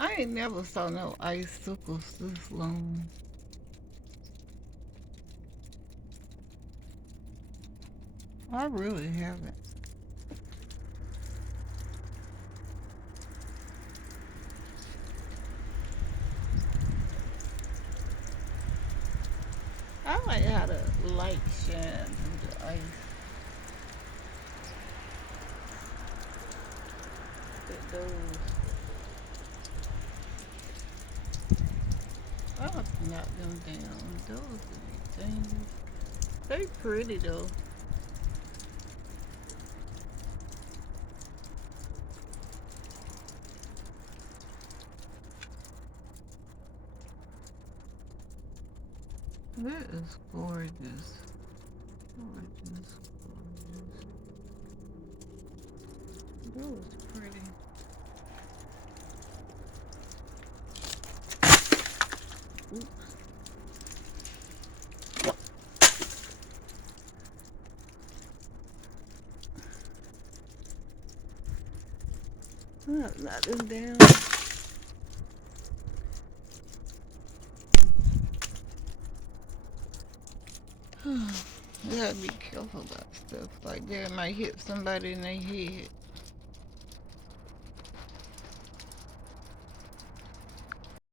I ain't never saw no icicles this long. I really haven't. I like how the light shines through the ice. At those. I'll knock them down. Those are things. They pretty though. That is gorgeous. Gorgeous, gorgeous. Those pretty. Oops. Knock them down. You gotta be careful about stuff like that. It might hit somebody in their head.